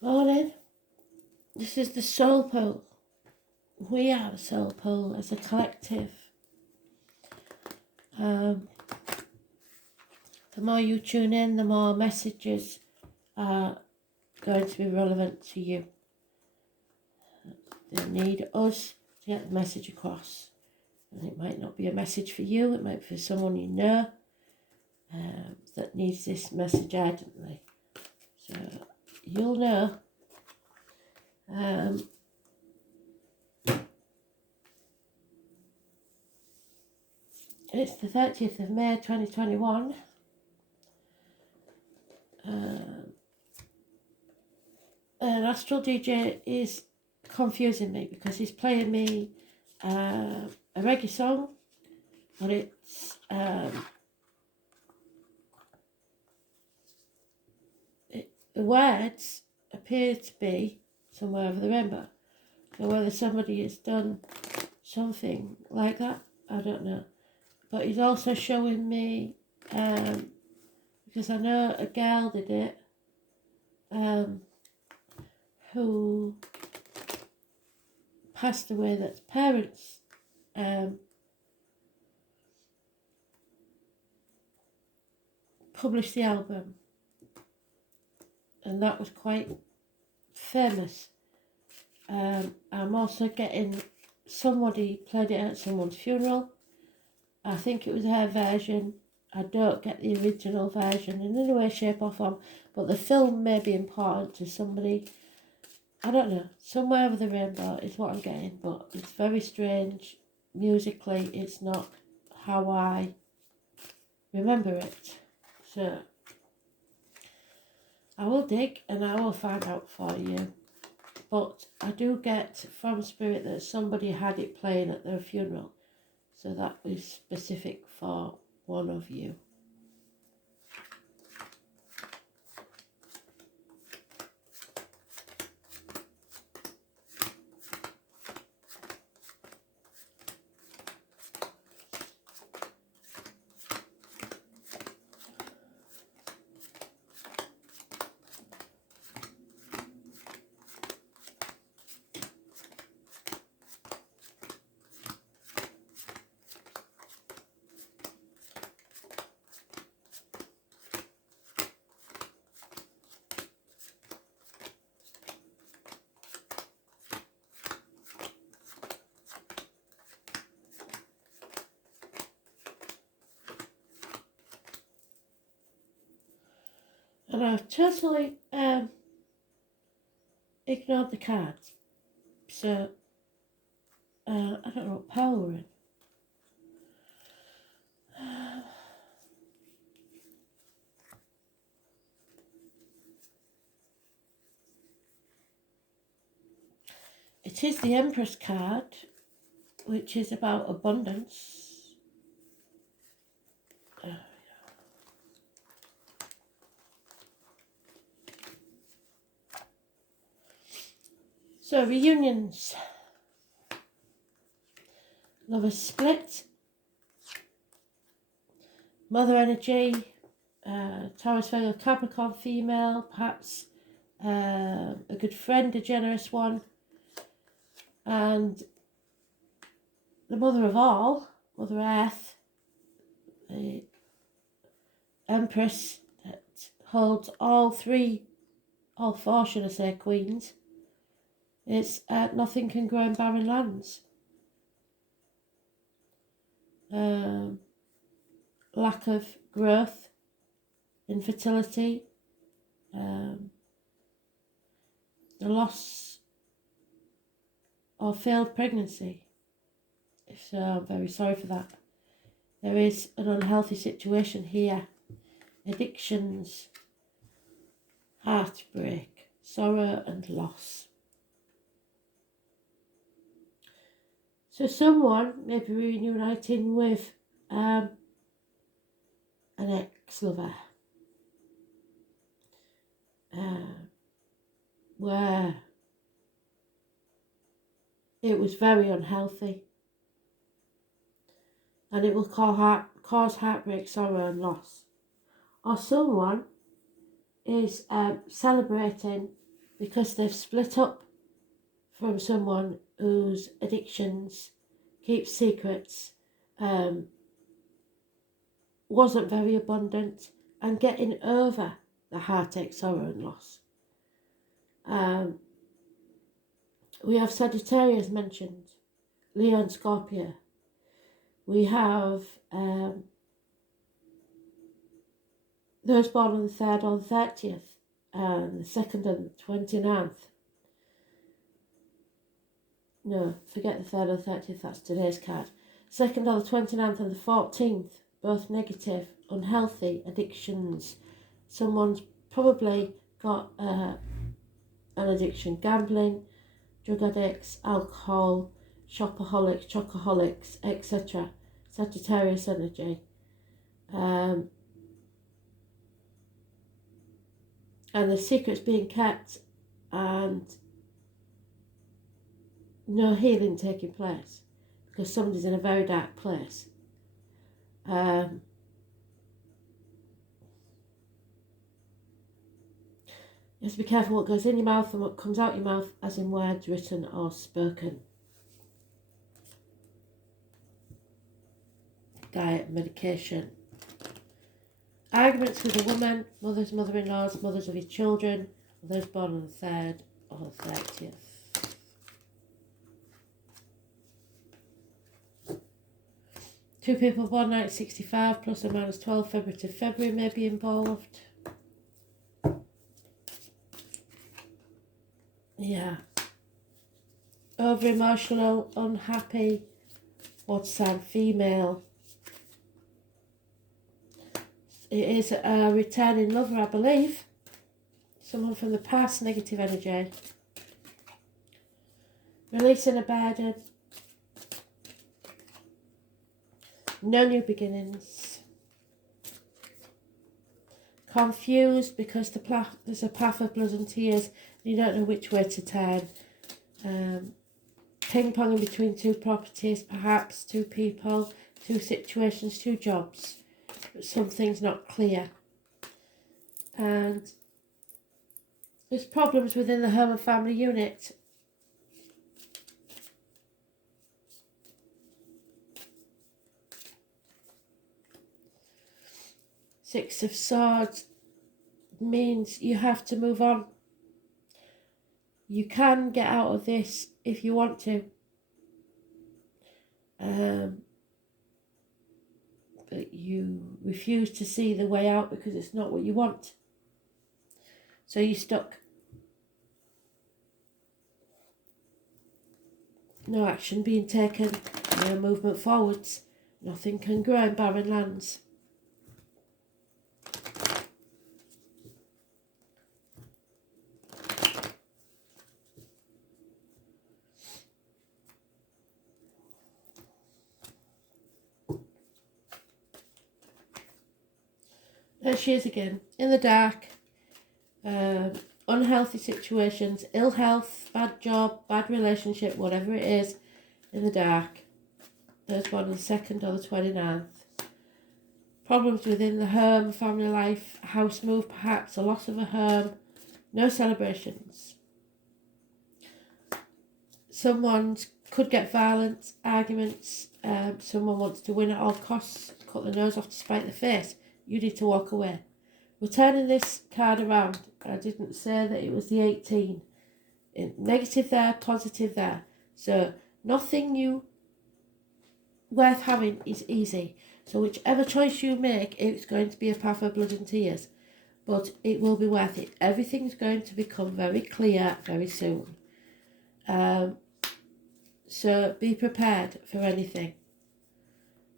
Morning. This is the Soul Pool. We are the Soul Pool as a collective. The more you tune in, the more messages are going to be relevant to you. They need us to get the message across. And it might not be a message for you, it might be for someone you know that needs this message urgently. So you'll know. It's the 30th of May 2021. An Astral DJ is confusing me because he's playing me a reggae song, but it's the words appear to be Somewhere Over the Rainbow. So whether somebody has done something like that, I don't know. But he's also showing me, because I know a girl did it, who passed away, that's parents published the album, and that was quite famous. I'm also getting somebody played it at someone's funeral. I think it was her version. I don't get the original version in any way, shape or form, but the film may be important to somebody. I don't know. Somewhere Over the Rainbow is what I'm getting, but it's very strange. Musically, it's not how I remember it. So I will dig and I will find out for you. But I do get from Spirit that somebody had it playing at their funeral. So that was specific for one of you. And I've totally ignored the cards. So I don't know what power we're in. It is the Empress card, which is about abundance. So reunions, Lovers split, Mother energy, Taurus Virgo Capricorn female, perhaps a good friend, a generous one, and the mother of all, Mother Earth, the Empress that holds all four should I say, queens. It's nothing can grow in barren lands. Lack of growth, infertility, the loss or failed pregnancy. If so, I'm very sorry for that. There is an unhealthy situation here. Addictions, heartbreak, sorrow and loss. So someone may be reuniting with an ex-lover where it was very unhealthy, and it will cause heartbreak, sorrow and loss. Or someone is celebrating because they've split up from someone whose addictions, keeps secrets, wasn't very abundant, and getting over the heartache, sorrow and loss. We have Sagittarius mentioned, Leo and Scorpio. We have those born on the 3rd or the 30th, and the 2nd and the 29th. No, forget the 3rd or the 30th, that's today's card. 2nd or the 29th and the 14th, both negative, unhealthy addictions. Someone's probably got an addiction, gambling, drug addicts, alcohol, shopaholics, chocoholics, etc. Sagittarius energy. And the secret's being kept and no healing taking place because somebody's in a very dark place. You have to be careful what goes in your mouth and what comes out your mouth, as in words written or spoken. Diet, medication. Arguments with a woman, mothers, mother-in-laws, mothers of your children, or those born on the 3rd or the 30th. Two people born 1965 plus or minus 12 February to February may be involved. Yeah. Over emotional, unhappy, water sign female. It is a returning lover, I believe. Someone from the past, negative energy. Releasing a burden. No new beginnings. Confused because there's a path of blood and tears. You don't know which way to turn. Ping-ponging between two properties, perhaps two people, two situations, two jobs. But something's not clear. And there's problems within the home and family unit. Six of Swords means you have to move on. You can get out of this if you want to. But you refuse to see the way out because it's not what you want. So you're stuck. No action being taken, no movement forwards. Nothing can grow in barren lands. There she is again, in the dark, unhealthy situations, ill health, bad job, bad relationship, whatever it is, in the dark. There's one on the 2nd or the 29th. Problems within the home, family life, house move perhaps, a loss of a home, no celebrations. Someone could get violent, arguments, someone wants to win at all costs, cut the nose off to spite the face. You need to walk away. We're turning this card around. I didn't say that it was the 18. Negative there, positive there. So nothing new worth having is easy. So whichever choice you make, it's going to be a path of blood and tears. But it will be worth it. Everything's going to become very clear very soon. So be prepared for anything.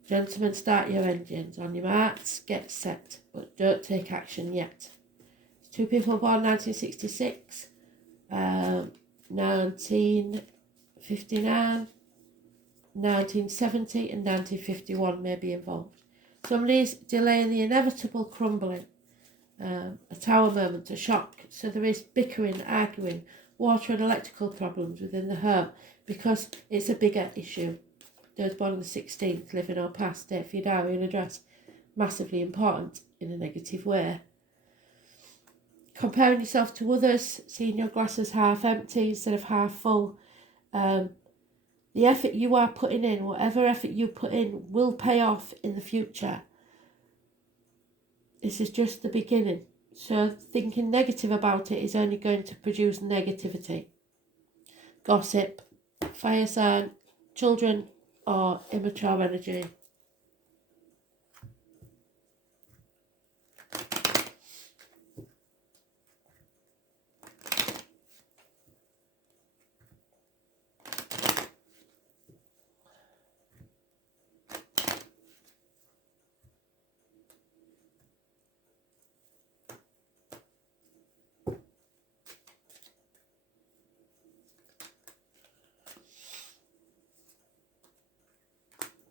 Gentlemen, start your engines. On your marks, get set, but don't take action yet. Two people born 1966, 1959, 1970 and 1951 may be involved. Somebody's delaying the inevitable crumbling, a tower moment, a shock. So there is bickering, arguing, water and electrical problems within the home because it's a bigger issue. Those born on the 16th, living or past, date for your diary and address, massively important in a negative way. comparing yourself to others, seeing your glass as half empty instead of half full. The effort you are putting in, whatever effort you put in, will pay off in the future. This is just the beginning. So thinking negative about it is only going to produce negativity. Gossip, fire sign, children, or immature energy.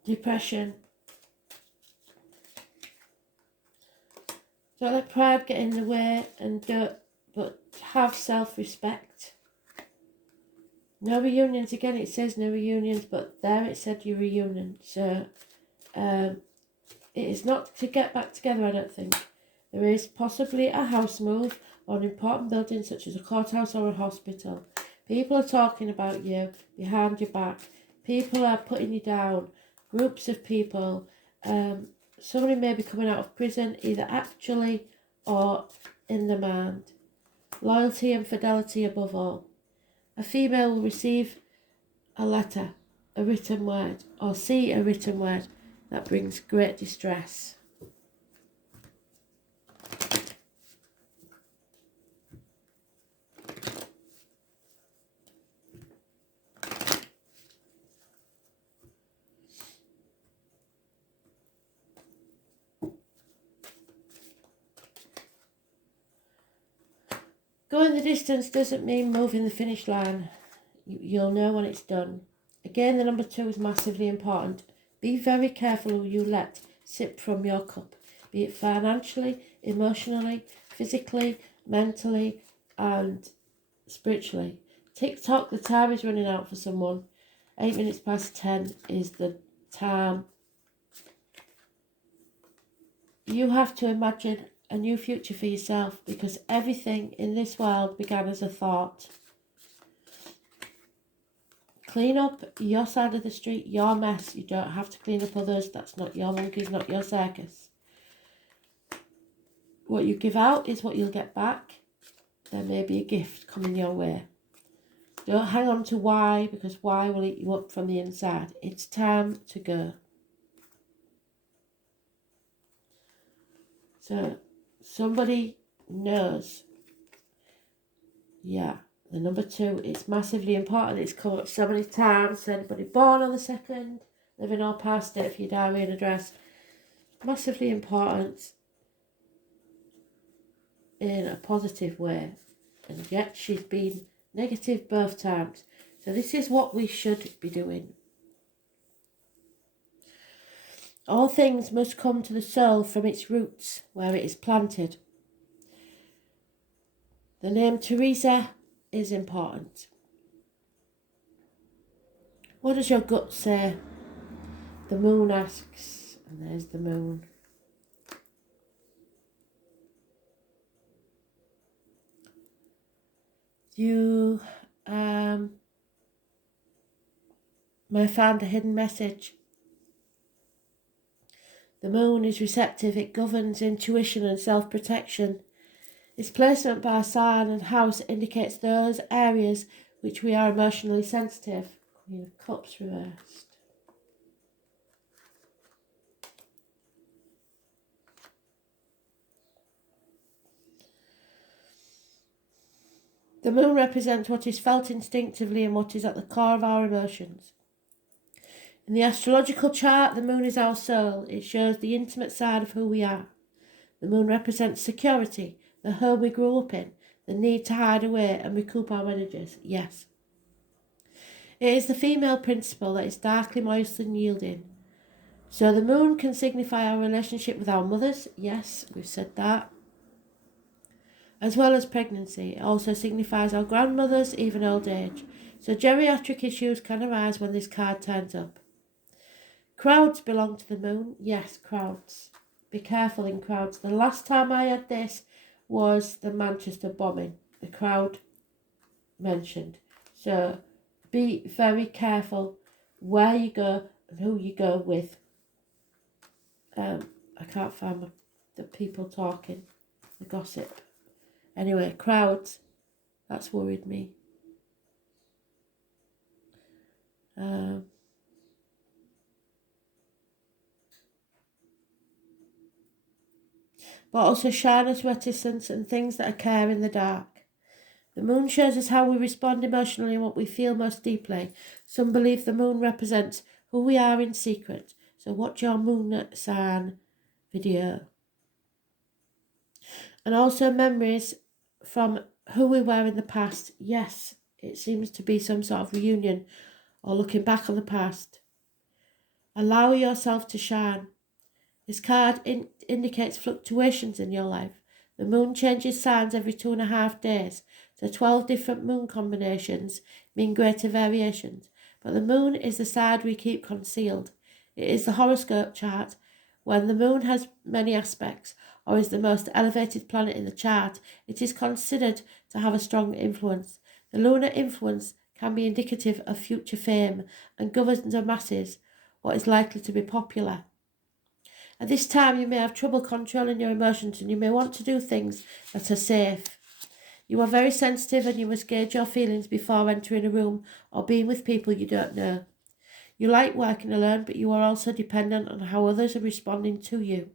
Depression. Don't let pride get in the way, but have self-respect. No reunions. Again, it says no reunions, but there it said your reunion. So it is not to get back together, I don't think. There is possibly a house move or an important building such as a courthouse or a hospital. People are talking about you behind your back. People are putting you down. Groups of people. Somebody may be coming out of prison, either actually or in the mind. Loyalty and fidelity above all. A female will receive a letter, a written word, or see a written word that brings great distress. Going the distance doesn't mean moving the finish line. You'll know when it's done. Again, the number 2 is massively important. Be very careful who you let sip from your cup, be it financially, emotionally, physically, mentally, and spiritually. TikTok, the time is running out for someone. 8 minutes past 10 is the time. You have to imagine a new future for yourself, because everything in this world began as a thought. Clean up your side of the street, your mess. You don't have to clean up others. That's not your monkeys, not your circus. What you give out is what you'll get back. There may be a gift coming your way. Don't hang on to why, because why will eat you up from the inside. It's time to go. So somebody knows. Yeah, the number 2 is massively important. It's come up so many times. Anybody born on the 2nd, living or past it, for your diary and address. Massively important in a positive way. And yet she's been negative both times. So this is what we should be doing. All things must come to the soul from its roots, where it is planted. The name Teresa is important. What does your gut say? The moon asks, and there's the moon. You may find a hidden message. The moon is receptive. It governs intuition and self-protection. Its placement by sign and house indicates those areas which we are emotionally sensitive. Queen of Cups reversed. The moon represents what is felt instinctively and what is at the core of our emotions. In the astrological chart, the moon is our soul. It shows the intimate side of who we are. The moon represents security, the home we grew up in, the need to hide away and recoup our energies. Yes. It is the female principle that is darkly moist and yielding. So the moon can signify our relationship with our mothers. Yes, we've said that. As well as pregnancy. It also signifies our grandmothers, even old age. So geriatric issues can arise when this card turns up. Crowds belong to the moon. Yes, crowds. Be careful in crowds. The last time I had this, was the Manchester bombing, the crowd mentioned. So be very careful where you go and who you go with. I can't find the people talking, the gossip. Anyway, crowds, that's worried me. But also shyness, reticence, and things that occur in the dark. The moon shows us how we respond emotionally and what we feel most deeply. Some believe the moon represents who we are in secret. So watch your moon sign video. And also memories from who we were in the past. Yes, it seems to be some sort of reunion or looking back on the past. Allow yourself to shine. This card indicates fluctuations in your life. The moon changes signs every 2.5 days, so 12 different moon combinations mean greater variations. But the moon is the side we keep concealed. It is the horoscope chart. When the moon has many aspects, or is the most elevated planet in the chart, it is considered to have a strong influence. The lunar influence can be indicative of future fame and governs the masses, what is likely to be popular. At this time, you may have trouble controlling your emotions and you may want to do things that are safe. You are very sensitive and you must gauge your feelings before entering a room or being with people you don't know. You like working alone, but you are also dependent on how others are responding to you.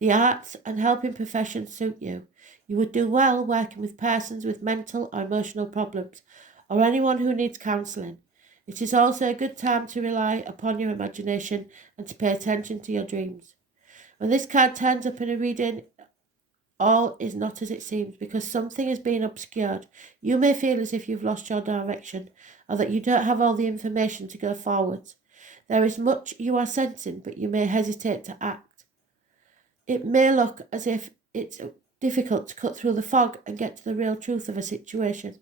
The arts and helping professions suit you. You would do well working with persons with mental or emotional problems or anyone who needs counselling. It is also a good time to rely upon your imagination and to pay attention to your dreams. When this card turns up in a reading, all is not as it seems because something is being obscured. You may feel as if you've lost your direction or that you don't have all the information to go forwards. There is much you are sensing, but you may hesitate to act. It may look as if it's difficult to cut through the fog and get to the real truth of a situation.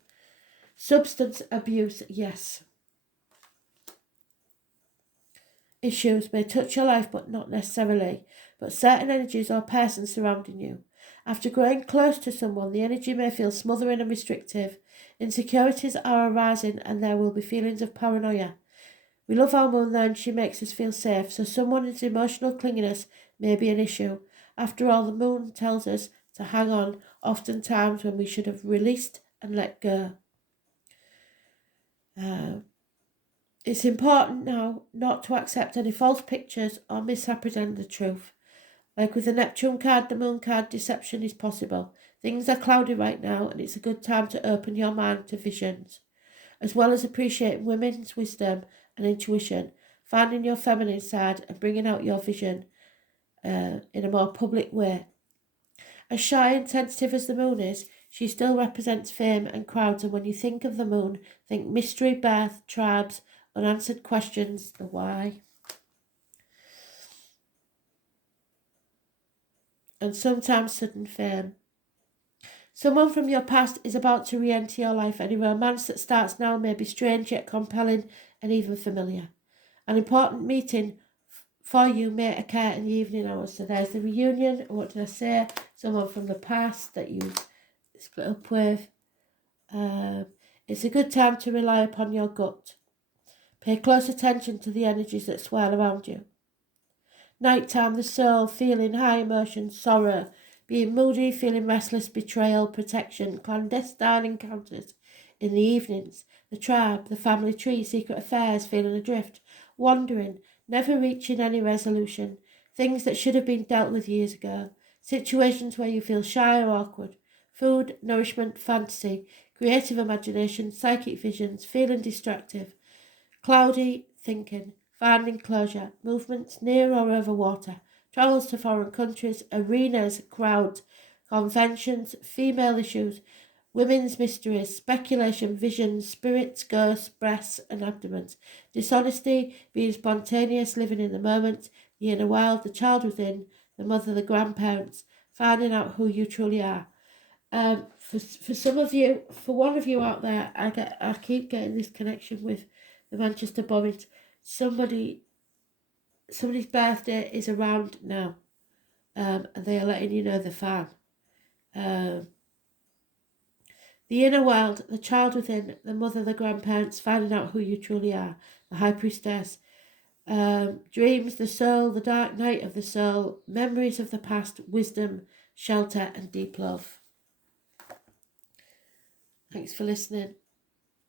Substance abuse, yes. Issues may touch your life, but not necessarily. But certain energies or persons surrounding you. After growing close to someone, the energy may feel smothering and restrictive. Insecurities are arising and there will be feelings of paranoia. We love our moon though and she makes us feel safe, so someone's emotional clinginess may be an issue. After all, the moon tells us to hang on, oftentimes when we should have released and let go. It's important now not to accept any false pictures or misapprehend the truth. Like with the Neptune card, the Moon card, deception is possible. Things are cloudy right now and it's a good time to open your mind to visions. As well as appreciating women's wisdom and intuition, finding your feminine side and bringing out your vision in a more public way. As shy and sensitive as the moon is, she still represents fame and crowds, and when you think of the moon, think mystery, birth, tribes, unanswered questions, the why. And sometimes sudden fame. Someone from your past is about to re-enter your life. Any romance that starts now may be strange yet compelling and even familiar. An important meeting for you may occur in the evening hours. So there's the reunion. What did I say? Someone from the past that you split up with. It's a good time to rely upon your gut. Pay close attention to the energies that swirl around you. Nighttime, the soul, feeling high emotions, sorrow, being moody, feeling restless, betrayal, protection, clandestine encounters. In the evenings, the tribe, the family tree, secret affairs, feeling adrift, wandering, never reaching any resolution, things that should have been dealt with years ago, situations where you feel shy or awkward, food, nourishment, fantasy, creative imagination, psychic visions, feeling distractive, cloudy thinking, finding closure, movements near or over water, travels to foreign countries, arenas, crowds, conventions, female issues, women's mysteries, speculation, visions, spirits, ghosts, breasts and abdomens, dishonesty, being spontaneous, living in the moment, the inner world, the child within, the mother, the grandparents, finding out who you truly are. For some of you, for one of you out there, I keep getting this connection with the Manchester bombing. Somebody's birthday is around now, and they are letting you know the fan. The inner world, the child within, the mother, the grandparents, finding out who you truly are, the high priestess. Dreams, the soul, the dark night of the soul, memories of the past, wisdom, shelter, and deep love. Thanks for listening.